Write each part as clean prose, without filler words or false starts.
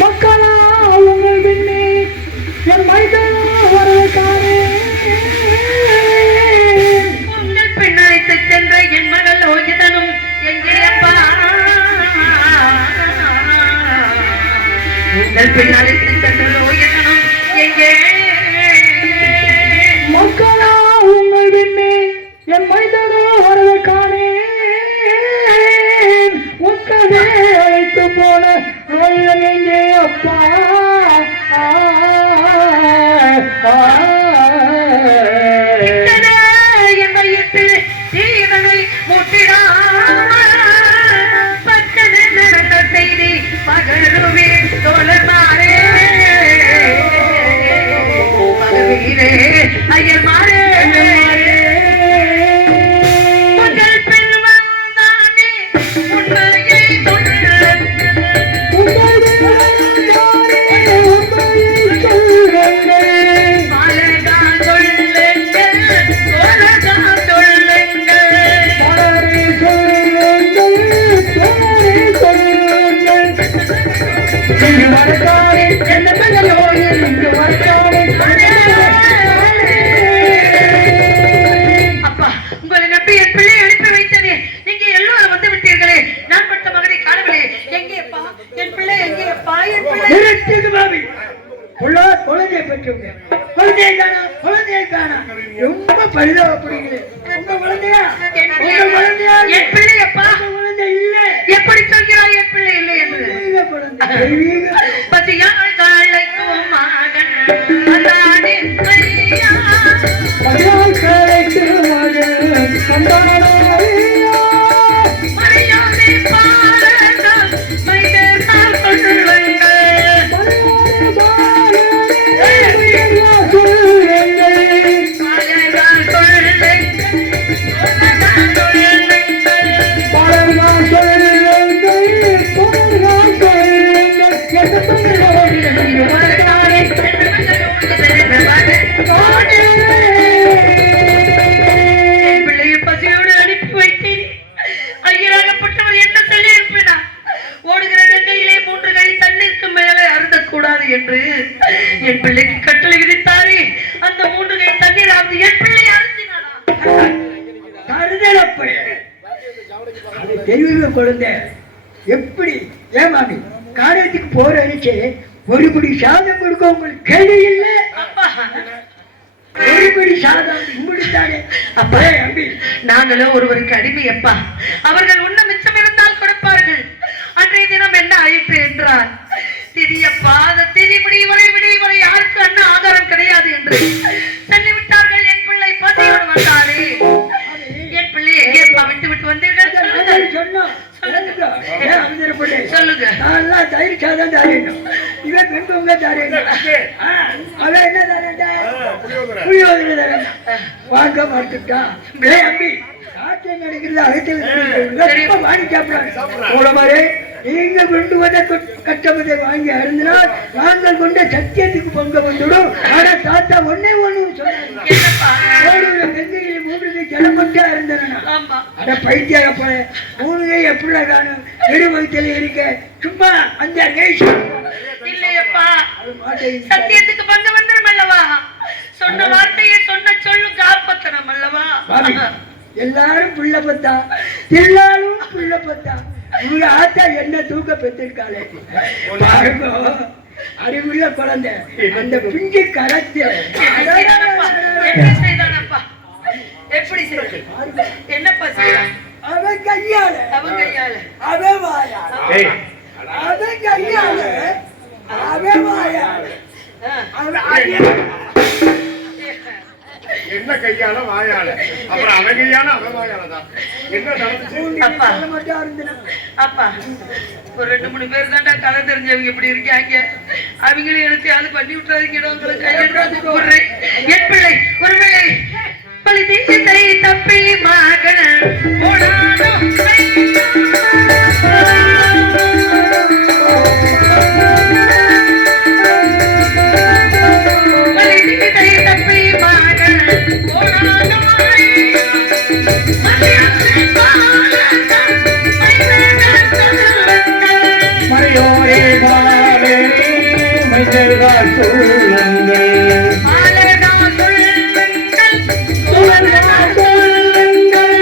மக்களா உங்கள் பின்னே என் மைதனா வரவேற்காரே உங்கள் பின்னழைத்து சென்ற என் மகள் ஓகிதனும் எங்கே அப்பா உங்கள் பின்னழைத்து சென்ற ஓகிதனும் எங்கே மக்களா உங்கள் பின்னே என் மைதனா வரவேற்காரே உக்கவே அழைத்து போன ஓய்தன் எங்கே அப்பா என் வயிற்றில் தீதனை முட்டிடா பக்கமே நடந்த செய்தி பகருவே தோழமாரே பகவீரே ஐயர் மாறே முதல் பெண் வந்தானே உண்மையை அப்பா உங்களை நம்பி என் பிள்ளை அனுப்பி வைத்தனே நீங்க எல்லோரும் வந்து விட்டீர்களே நான் பட்ட மகனை காணவில்லை எங்கேப்பா என் பிள்ளை எங்கேப்பா என் பிள்ளை குழந்தையை பெற்றவங்க குழந்தையை காணா ரொம்ப பரிதாபப்படுகிறேன் உங்க குழந்தையா என் பிள்ளையப்பா குழந்தை இல்லை எப்படி சொல்கிறாய் என் பிள்ளை இல்லை என்று பசியால் காலைக்கும் மகன் அந்தானே ஐயா மரியாதை பாருங்கள் மைதேசால் சொல்லுங்கள் என்று என் பிள்ளைக்கு கட்டளை விதித்தாரே அந்த 3 கை தண்ணீராவது என் பிள்ளை அருந்தினானா குழந்தை எப்படி ஏமாமி காரியத்துக்கு போற அடிச்சு ஒருபடி சாதம் கொடுக்க உங்களுக்கு கேள்வி இல்லை ஒருபடி சாதம் முடித்தானே அப்பா அம்பி நாங்களும் ஒருவருக்கு அடிமை அப்பா அவர்கள் உண்ண மிச்சம் இருந்தால் கொடுப்பார்கள் அன்றைய தினம் என்ன ஆயிற்று என்றார் திரியப்பா அந்த திரி விடிவரை யாருக்கு அண்ணா ஆதாரம் கிடையாது என்று சொல்லிவிட்டார்கள் என் பிள்ளை பசியோடு வந்தாரே என் பிள்ளை எங்கேப்பா விட்டு வந்தீர்கள் சொல்லுங்க நான் தயிர் சாதம் தரேன் இவன் பெண்பொங்க தரேன் அவன் என்ன தரேன் புளியோதரை தரேன் வாங்க மாட்டுட்டான் அம்பி காற்று நடக்கிறது அழைத்து வாங்கி சாப்பிடாங்க நீங்க கொண்டு வந்த கட்டபத்தை வாங்கி அருந்தினால் நாங்கள் கொண்ட சத்தியத்துக்கு பங்கு வந்துடும் ஆனா தாத்தா ஒன்னே சொன்னாங்க 3 கை ஜலப்பட்டா இருந்தேன் அட பைத்தியாக போல 3 கை எப்படி காணும் வெறு வயிற்றுல இருக்க சும்மா அந்த இல்லையப்பா சத்தியத்துக்கு பங்கு வந்துடும் அல்லவா சொன்ன வார்த்தையை சொன்ன சொல்லு காப்பத்தனம் அல்லவா எல்லாரும் புள்ள பத்தா எல்லாரும் புள்ள பத்தா இவங்க ஆத்தா என்ன தூக்க பெற்றிருக்காளே பாருங்க அறிவுள்ள குழந்தை அந்த பிஞ்சு கரத்து எப்படி என்னப்பா அவன் கையால அவன் வாயால அவன் கையால அவன் வாயால என்ன கையால வாயால அப்புறம் அவன் கையால அவன் வாயாலதான் என்ன நடந்துச்சு அப்பா ஒரு 2-3 பேர் தான்டா கதை தெரிஞ்சவங்க இப்படி இருக்காங்க அவங்களே எடுத்து பண்ணி விட்டுறாதீங்க உங்களை கையெழுத்து கூப்பிடுறேன் என் பிள்ளை ஒருவேளை பழி தீயத்தை தப்பி மகன மறையோரே சுழல்கள் சொல்லுங்கள் அழகா சொல்லுங்கள் சுழல்கள் சொல்லுங்கள்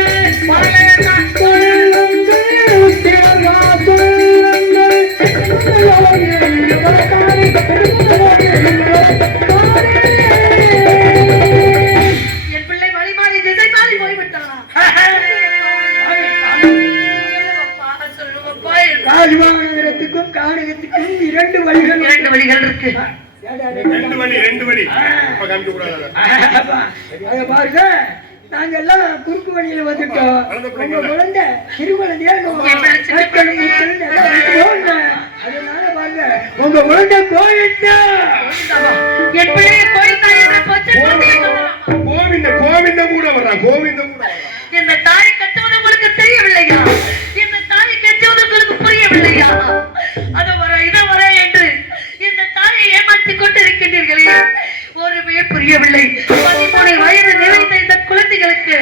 அழகா சொல்லுங்கள் சிவகா என் பிள்ளை வழி மாறி திசை மாறி போய்விட்டானா? சொல்லுவப்பா. ராஜமாநகரத்துக்கும் கானகத்துக்கும் 2 வழிகள் 2 வழிகள் இருக்கு. ரெண்டு வழி இப்ப காமிக்க கூடாது. அத பாருங்க, நாங்க எல்லாம் குறுக்கு வழியில வந்துட்டோம். உங்க குழந்தை திருக்குழந்தையா அதனால பாருங்க, உங்க குழந்தை கோயில்டா. என் பிள்ளைய கோயில்தா என்று போச்சு குழந்தையை சொல்லலாமா? கோவிந்தம் கூட வர்றான். கோவிந்தம் கூட வர்றான். இந்த தாயை கட்டுவது உங்களுக்கு தெரியவில்லையா? இந்த தாயை கட்டுவது உங்களுக்கு புரியவில்லையா? அது வர இது வர என்று இந்த தாயை ஏமாற்றிக் கொண்டிருக்கின்றீர்களே, ஒருமே புரியவில்லை. 13 வயது நிறைந்த இந்த குழந்தைகளுக்கு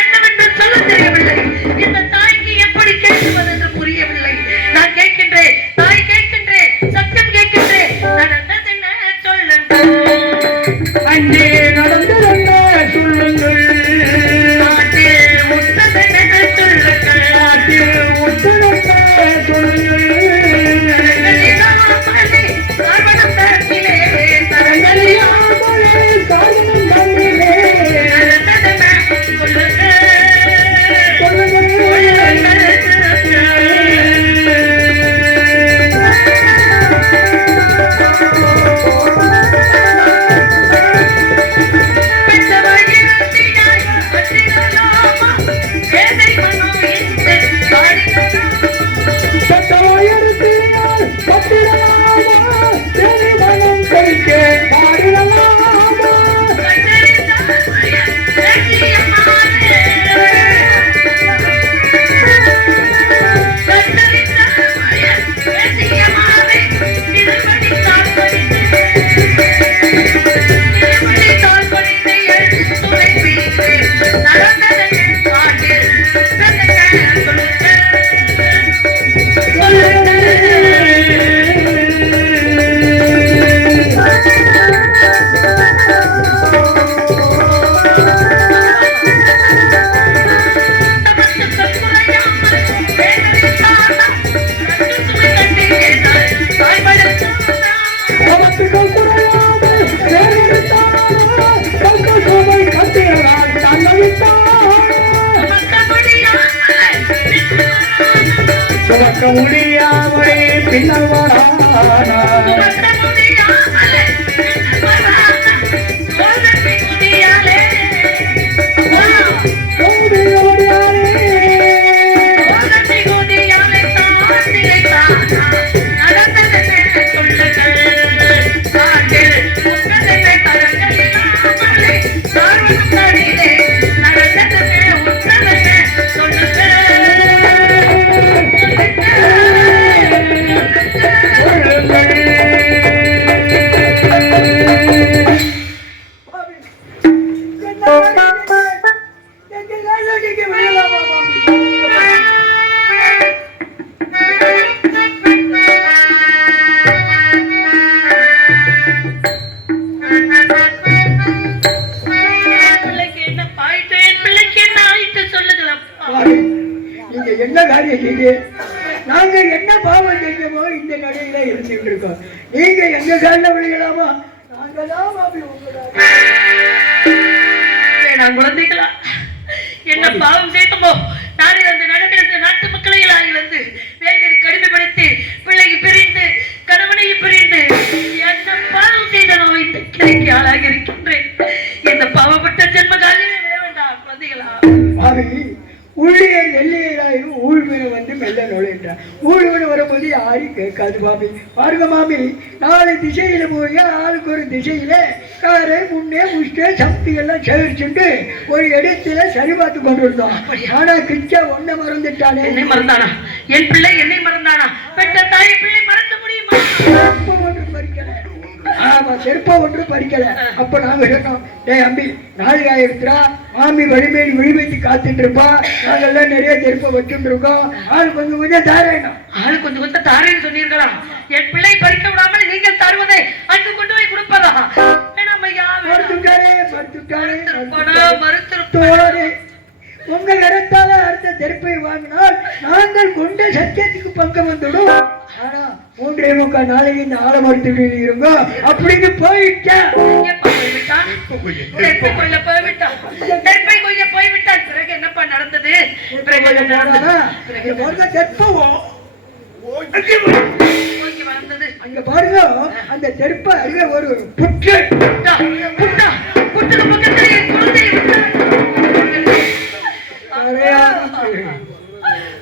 என்னவென்று சொல்ல தெரியவில்லை. இந்த தாய்க்கு எப்படி கேட்குவது என்று புரியவில்லை. நான் கேட்கின்றேன், தாய் கேட்கின்றேன், சத்தியம் கேட்கின்றேன். நடந்ததென்ன சொல்லுங்கள். அங்கே நடந்ததென்ன சொல்லுங்கள். நாட்டில் முட்டதென்ன சொல்லுங்கள். நாட்டில் முட்டதென்ன சொல்லுங்கள். முடியாமலே பின்னால் வரானா என்ன காரியம் செய்து நாங்க என்ன பாவம் செஞ்சோமோ இந்த நிலையில இருந்துட்டு இருக்கோம். நீங்க எங்க காலில் விழுகலாமா? நாங்கதான் நான் குழந்தைகளா என்ன பாவம் செய்தோமோ? நானே அந்த நடக்கிற நாட்டு மக்களை வந்து வேதியை கடுமைப்படுத்தி பிள்ளைக்கு பிரிந்து கணவனையும் பிரிந்து என்ன பாவம் செய்த நோய் இந்த கிளைக்கு ஆளாகி இருக்கின்றேன். இந்த பாவப்பட்ட ஜென்ம காலையே வேண்டாம் குழந்தைகளா. உள்ளே நெல்லையாயிரும் ஊழ்வினை வந்து மெல்ல நுழைன்றார். ஊழ்வினை வரும்போது யாரும் கேட்காது மாமி. பாருங்க மாமி, 4 திசையில போய் ஆளுக்கு ஒரு திசையில காரை முன்னே முஷ்டே சக்தி எல்லாம் சேகரிச்சுட்டு ஒரு இடத்துல சரி பார்த்து கொண்டு இருந்தோம். ஆனா கிச்சா ஒன்ன மறந்துட்டானே. என்னை மறந்தானா? என் பிள்ளை என்னை மறந்தானா? பெற்ற தாய் பிள்ளை மறக்க முடியுமா? ஒன்று பறிக்கல. ஆமா, செருப்பா ஒன்று பறிக்கல. அப்ப நாங்க சொன்னோம், டே அம்பி நாளைக்கு எடுத்துறா, மாமி வழிமேடி விழிவைத்து காத்துட்டு இருப்பா, நாங்கெல்லாம் நிறைய செருப்பை வச்சுட்டு இருக்கோம், ஆளு கொஞ்சம் தாரேனும். ஆளு கொஞ்சம் தாரேன்னு சொன்னீர்களா? என் பிள்ளை பறிக்க விடாமல் நீங்கள் தருவதை வேணாம் ஐயா, தோழரே, உங்க கரத்தால அடுத்த தெருப்பை வாங்கினால் நாங்கள் கொண்ட சத்தியத்துக்கு பக்கம் வந்துடும். ஆனா 3.25 நாளைக்கு இந்த ஆலமரத்துக்கு இருங்க அப்படின்னு போயிட்டேன். பிறகு என்னப்பா நடந்தது? அங்க பாருங்க, அந்த தெருப்ப அருகே ஒரு புற்று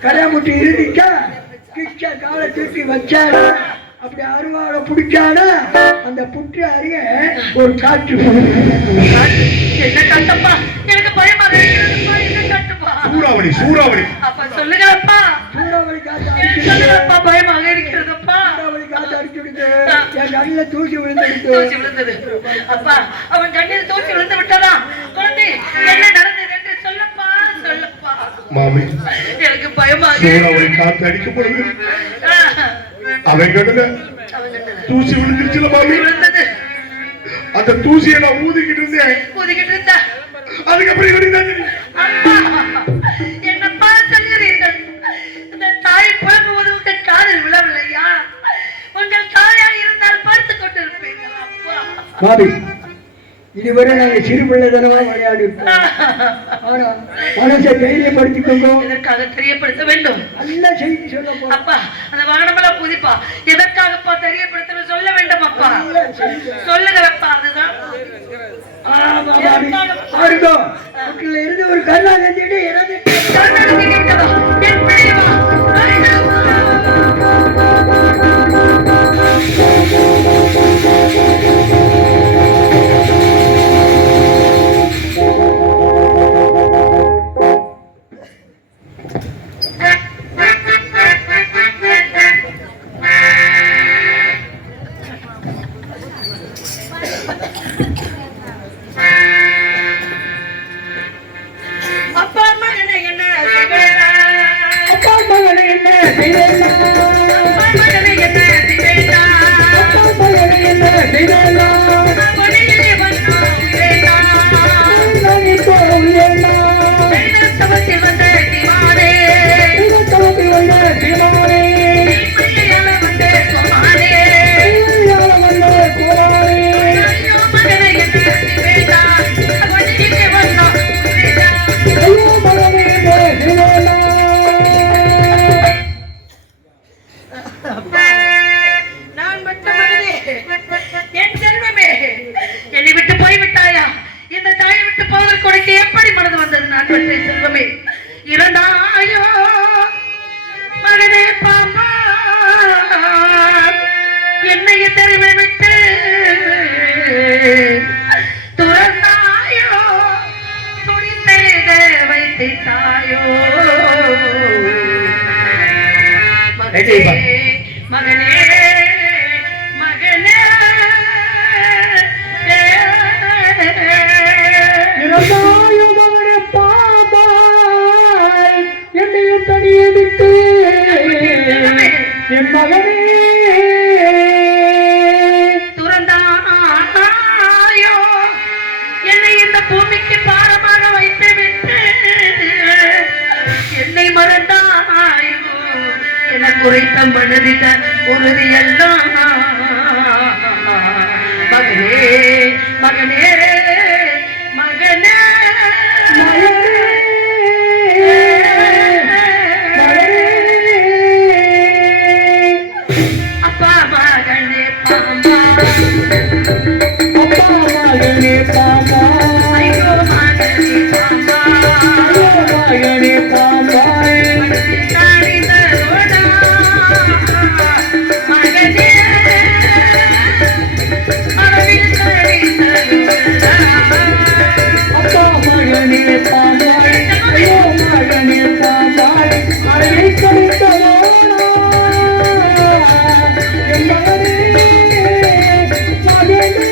கரையாமுட்டி இருந்துச்சா, கிச்ச காலை தூக்கி வச்சாடா, அப்படி அருவாளை பிடிச்சாடா, அந்த புற்று அருகே ஒரு காற்று. என்ன காட்டப்பா? எனக்கு பயமா இருக்குப்பா. என்ன காட்டுப்பா? சூறாவளி சூறாவளி. அப்பா சொல்லுங்கப்பா. சூறாவளி காற்று சொல்லுங்கப்பா, பயமாக இருக்கிறதுப்பா. சூறாவளி காற்று அடிச்சுடுது, என் கண்ணில தூசி விழுந்தது. அப்பா, அவன் கண்ணில் தூசி விழுந்து விட்டதா? குழந்தை, என்ன நடந்தது என்று சொல்லப்பா, சொல்லப்பா. மாமி, எனக்கு பயமாக சூறாவளி காற்று அடிக்கும் பொழுது அவன் கண்ணுல தூசி விழுந்துருச்சுல மாமி. அந்த தூசியை நான் ஊதிக்கிட்டு இருந்தேன். அதுக்கப்புறம் என்னப்பா சொல்கிறீர்கள்? இந்த தாய் புலம்புவது உங்கள் காதில் விழவில்லையா? உங்கள் தாயா இருந்தால் பார்த்து கொண்டிருப்பீர்கள். பாபி, இதுவரை நாங்க சிறு பிள்ளைதனமா விளையாடி ஆனா மனசை தைரியப்படுத்திக்கொண்டோ. எதற்காக தெரியப்படுத்த வேண்டும்? நல்ல செய்தி சொல்ல அப்பா, அந்த வாகனமெல்லாம் புதிப்பா. எதற்காகப்பா தெரியப்படுத்த சொல்ல வேண்டும்? அப்பா சொல்லுங்களப்பா. அதுதான் இருந்து ஒரு கண்ணா கட்டிட்டு இறந்து மகனே மகனே பாபாய் என்னையும் தனியே விட்டு என் மகனே துறந்தாயோ, என்னை இந்த பூமிக்கு பாரமாக வைத்து விட்டு என்னை மறந்தாயோ, என குறைத்த மனதில உறுதியெல்லாம். மகனே மகனே மகனே அப்பா மகனே பாம்பா, அப்பா மகனே பாம்பா, ஐயோ மகனே பாம்பா, ஐயோ மகனே பாம்பா, மகனே அரவில் கழித்த அப்பா மகனே பாம்பா, ஐயோ மகனே பாம்பா, அழகை கழித்தவா என் மகனே மகனே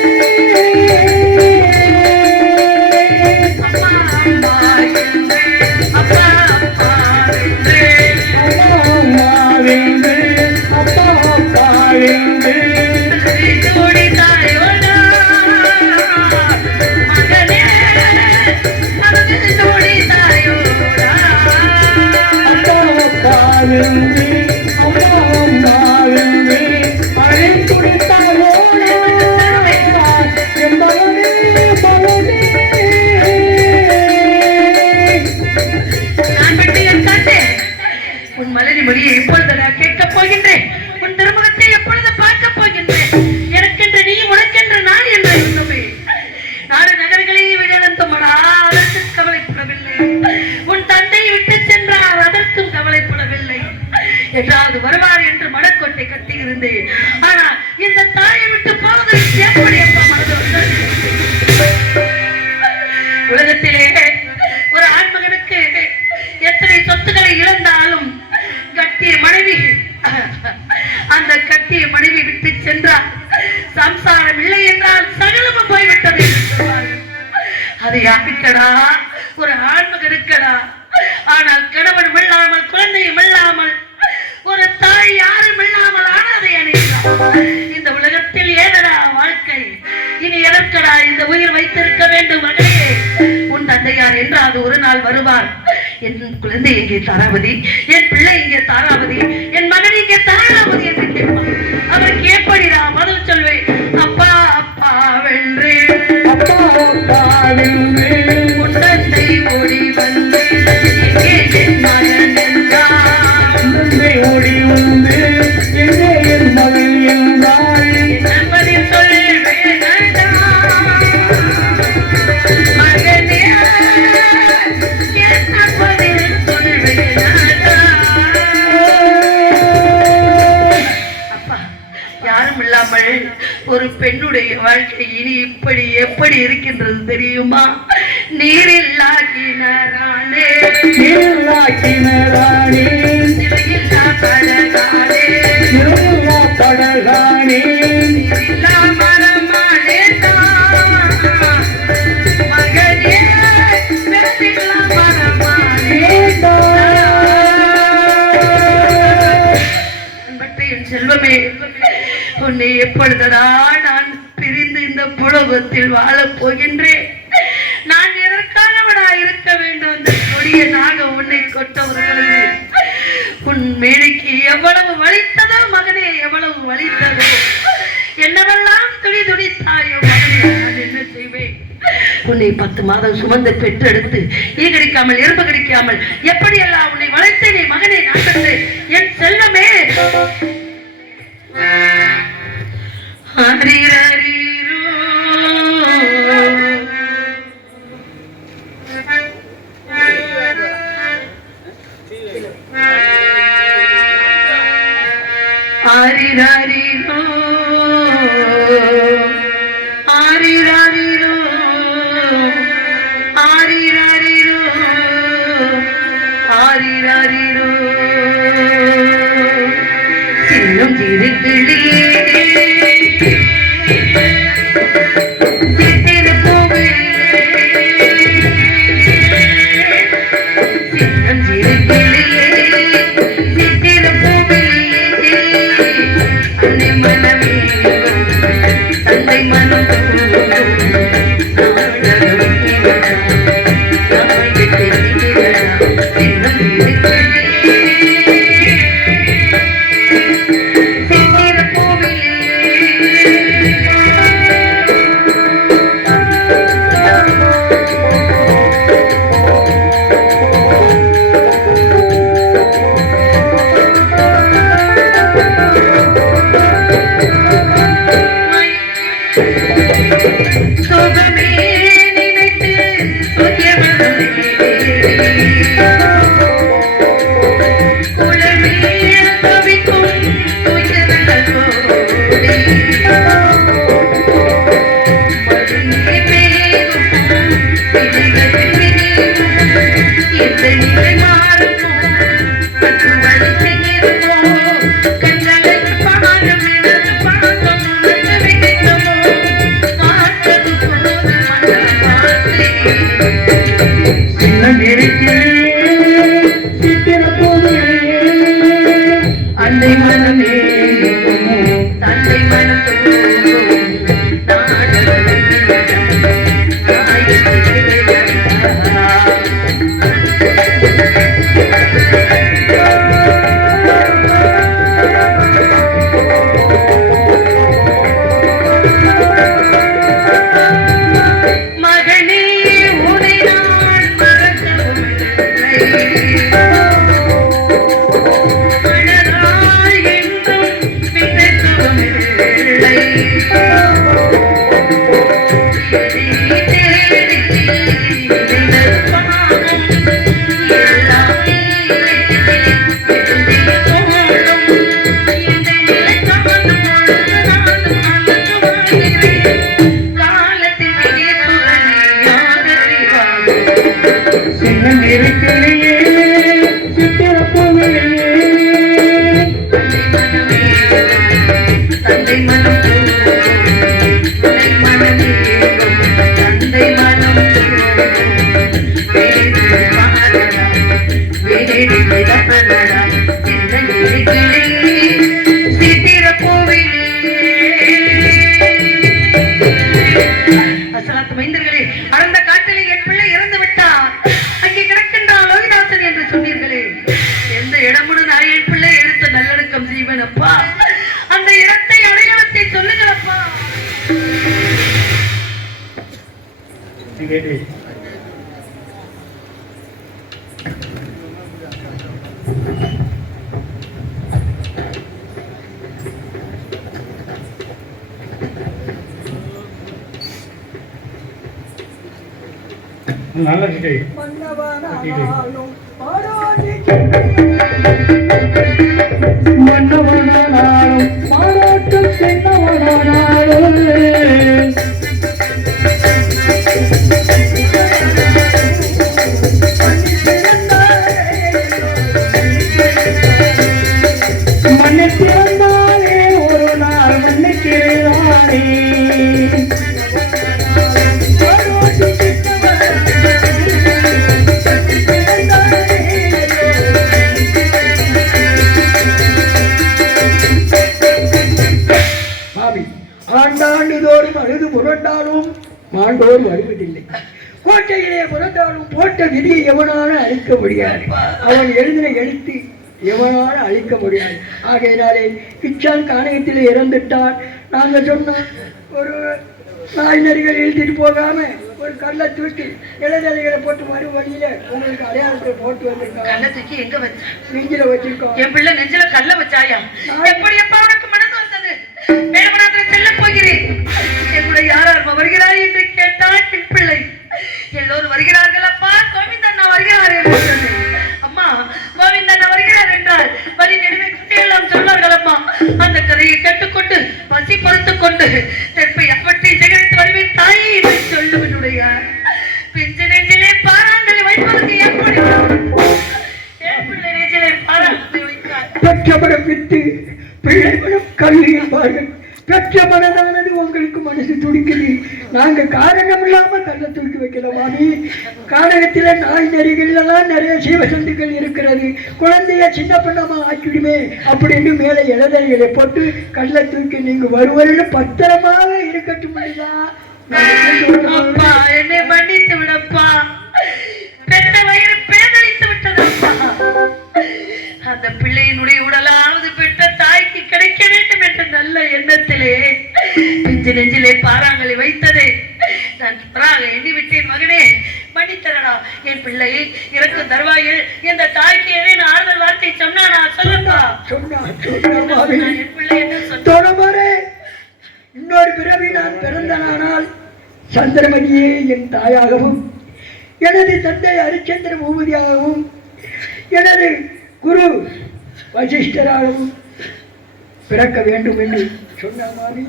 இருந்தேன். ஆனா இந்த தாயை விட்டு போவதற்கு எப்படி அப்பா மனது வந்தது? உலகத்திலே ஒரு ஆண்மகனுக்கு எத்தனை சொத்துக்களை இழந்தாலும் கட்டிய மனைவி, அந்த கட்டிய மனைவி விட்டு சென்றால் சம்சாரம் இல்லை என்றால் சகலமும் போய்விட்டது என்று சொல்வார்கள். அது யாருக்கடா? ஒரு ஆண்மகனுக்கடா. ஆனால் கணவன் இல்லாமல் குழந்தையும் இல்லாமல் ஒரு தாய் யாரும் இல்லாமல் ஆனதை அணிகிறார். இந்த உலகத்தில் ஏனடா வாழ்க்கை? இனி எதற்கடா இந்த உயிர் வைத்திருக்க வேண்டும்? மகளே, உன் தந்தையார் என்றால் ஒரு நாள் வருவார். என் குழந்தை இங்கே தாராவதி, என் பிள்ளை இங்கே தாராவதி, என் மகன் இங்கே தாராவதி என்று கேட்பார். அவருக்கு எப்படி நான் பதில் சொல்வேன்? அப்பா அப்பா வென்றே, அப்பா அப்பா வென்றே, உன் தந்தை ஓடி வந்து எங்கே என் மகன் என்றார். தந்தை ஓடி வந்து எங்கே என் மகன் என்றார். என்ன பதில் சொல்வேன் மகனே? ஒரு பெண்ணுடைய வாழ்க்கை இனி இப்படி எப்படி இருக்கின்றது தெரியுமா? நீரில்லா கிணறானே, நீரில்லா கிணறானே, நீரில்லா படகானே, நீரில்லா படகானே, நீரில்லா மரமானே மகனே, நீரில்லா மரமானே. என் செல்வமே, உன்னை எப்பொழுதடா நான் பிரிந்து இந்த புலகத்தில் வாழப் போகின்றேன்? நான் எதற்காகவடா இருக்க வேண்டும்? அந்த கொடிய நாக உன்னை கொட்ட வருகிறது. உன் மேடைக்கு எவ்வளவு வலித்ததோ மகனே, எவ்வளவு வலித்ததோ, என்னவெல்லாம் துடி துடித்தாயோ மகனே, நான் என்ன செய்வேன்? உன்னை 10 மாதம் சுமந்து பெற்றெடுத்து ஈகடிக்காமல் எறும்பு கடிக்காமல் எப்படியெல்லாம் உன்னை வளைத்தேனே மகனே, நாட்டத்தை என் செல்வமே. ஆரிரரீரோ ஆரிரரீரோ ஆரிரரீரோ ஆரிரரீரோ ஆரிரரீரோ. சின்னம் சிறுகிளியே பூவே தந்தை மனம் உன்னை மனம் தந்தை மனம் மைந்தர்களே, அடர்ந்த காட்டிலே என் பிள்ளை இறந்து விட்டார், அங்கே கிடக்கின்றான் லோகிதாசன் என்று சொன்னீர்களே, எந்த இடமுடன் நான் என் பிள்ளை எடுத்து நல்லடக்கம் செய்வேனப்பா, அந்த இடத்தை அடையாளத்தை சொல்லுங்களப்பா. நல்ல கிட்டே மன்னவனாலும் பாராட்டும் சென்னவனாலும் மன்னித்து வந்தாலே ஒரு நாள் மன்னிக்கிறேனே. ஆண்டாண்டுதோறும் அழுது புரண்டாலும் மாண்டோர் வருவதில்லை. கோட்டையிலே புரண்டாலும் போட்ட விதியை எவனாலும் அழிக்க முடியாது. அவன் எழுதின எழுத்து எவனாலும் அழிக்க முடியாது. ஆகையினாலே கிச்சான் காணகத்தில் இறந்துட்டான். நாங்கள் சொன்ன ஒரு நாய் நரிகள் எழுதிட்டு போகாம ஒரு கல்லை தூக்கி இளைஞர்களை போட்டு மறு வழியில உங்களுக்கு அடையாளத்தை போட்டு வந்திருக்கோம். கல்லை தூக்கி எங்க வச்ச? நெஞ்சில வச்சிருக்கோம். என் பிள்ளை நெஞ்சில கல்ல வச்சாயா? எப்படி எப்ப உனக்கு மனது வந்தது? வேணுமனாத்தில் செல்ல போகிறேன், என்னுடைய யாரார் வருகிறார் என்று கேட்டால் என் பிள்ளை எல்லோரும் வருகிறார்கள் அப்பா, கோவிந்தண்ணா வருகிறார் என்று சொன்னேன். அம்மா கோவிந்தண்ணா வருகிறார் என்றால் வரி நெடுமை எல்லாம் சொன்னார்கள் அம்மா. அந்த கதையை கேட்டுக்கொண்டு பசி பொறுத்துக் கொண்டு தெற்பை அப்பட்டி சேகரித்து வருவேன் தாயே என்று சொல்லும் என்னுடைய பிஞ்சு நெஞ்சிலே பாராங்களை வைப்பதற்கு எப்படி என் பிள்ளை நெஞ்சிலே பாராங்களை வைத்தார். பெற்றபடம் விட்டு பிள்ளைகளும் கல்வி என்பார்கள். பெற்ற மனதானது உங்களுக்கு மனசு துடிக்குது. நாங்க காரணம் இல்லாம கல்லை தூக்கி வைக்கிறோமாமி. காரணத்துல நாய் நரிகள் எல்லாம் நிறைய சீவசந்துக்கள் இருக்கிறது. குழந்தைய சின்ன பண்ணமா ஆக்கிடுமே அப்படின்னு மேலே இளதறிகளை போட்டு கல்லை தூக்கி நீங்க வருவன்னு பத்திரமாக இருக்கட்டும். அப்பா என்னை மன்னித்து விடப்பா, பெற்ற வயிறு பேதளித்து விட்டதப்பா. அந்த பிள்ளையினுடைய உடலாவது பெற்ற தாய்க்கு கிடைக்க வேண்டும் என்ற நல்ல எண்ணத்திலே பிஞ்சு நெஞ்சிலே பாறாங்களை வைத்ததே நான் எண்ணிவிட்டேன். மகனே மன்னித்தரடா. என் பிள்ளை இறக்கும் தருவாயில் இந்த தாய்க்கு ஏதேனும் ஆறுதல் வார்த்தை சொன்னா சொல்லுங்க. என் பிள்ளை என்ன சொன்ன? இன்னொரு பிறவி நான் பிறந்தனால் சந்திரமதியே என் தாயாகவும், எனது தந்தை ஹரிச்சந்திர பூபதியாகவும், எனது குரு வசிஷ்டராகவும் பிறக்க வேண்டும் என்று சொன்னாமாமி.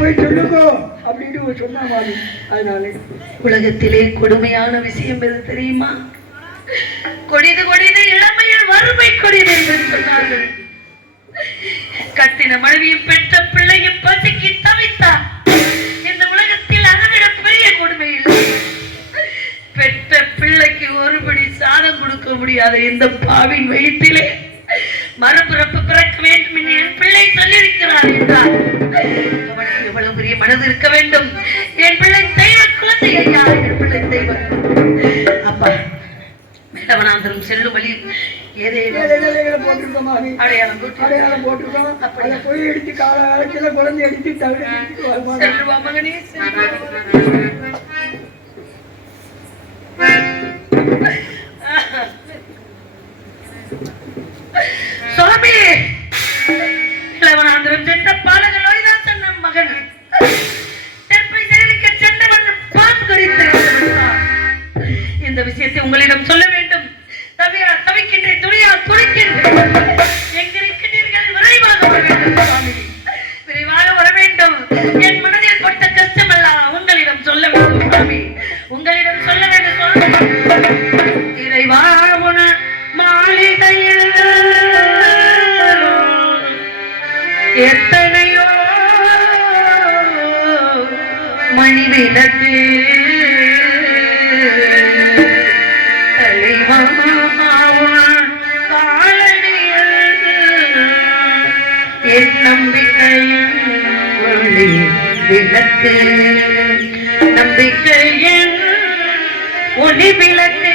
போய் சொல்லுங்க அப்படின்னு சொன்னாமாமி. அதனால உலகத்திலே கொடுமையான விஷயம் எது தெரியுமா? கொடிது கொடிது இளமையில் வறுமை கொடிது என்று சொன்னார்கள். கட்டின மனைவியும் பெற்ற பிள்ளையும் பசிக்கு தவித்தார். இந்த உலகத்தில் அதைவிட பெரிய கொடுமை இல்லை. பெற்ற பிள்ளைக்கு ஒருபடி சாதம் கொடுக்க முடியாத இந்த பாவின் வயிற்றிலே மறுபிறப்பு பிறக்க வேண்டும் என்று என் பிள்ளை சொல்லியிருக்கிறார் என்றார். அவனுக்கு எவ்வளவு பெரிய மனது இருக்க வேண்டும். என் பிள்ளை தெய்வ குழந்தை ஐயா, என் பிள்ளை தெய்வ. அப்பா மேலவனாந்தரம் செல்லும் வழி அடையாளம் போட்டிருக்கோம். அப்படி போய் எடுத்து காலத்துல குழந்தை எடுத்து செல்வா மகனே சுவாமி. இளவனாந்தரம் சென்ற பாலக லோகிதாசன் நம் மகன் தெற்பை சேரிக்க சென்றவன் பாம்பு கடித்து இந்த விஷயத்தை உங்களிடம் சொல்ல வேண்டும். தவிக்கின்ற துணியால் துடிக்கின்றேன். எங்கிருக்கிறீர்கள்? விரைவாக வர வேண்டும் சுவாமி, விரைவாக வர வேண்டும். என் மனதில் பட்ட கஷ்டம் எல்லாம் உங்களிடம் சொல்ல வேண்டும் சுவாமி, உங்களிடம் சொல்ல வேண்டும் சுவாமி. இறைவான மாளிகையில் எத்தனையோ மணி விளக்கு தலைவாவான் காலடியில் என் நம்பிக்கையின் ஒளி விளக்கு நம்பிக்கையின் ஒளி விளக்கு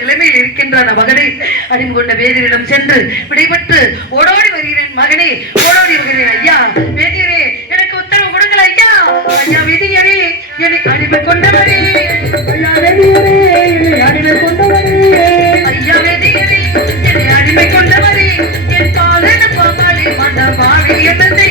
நிலைமையில் இருக்கின்ற மகனே அறிவு கொண்ட வேதியரிடம் சென்று விடைபெற்று ஓடோடி வருகிறேன் மகனே ஓடோடி வருகிறேன் ஐயா வேதியரே எனக்கு உத்தரவு கொடுங்கள் ஐயா ஐயா வேதியரே என்னை அடிமை கொண்டவரே ஐயா வேதியரே என்னை அடிமை கொண்டவரே ஐயா வேதியரே என்னை அடிமை கொண்டவரே என் பாலன பாமாலி மண்ட பாவி என்னை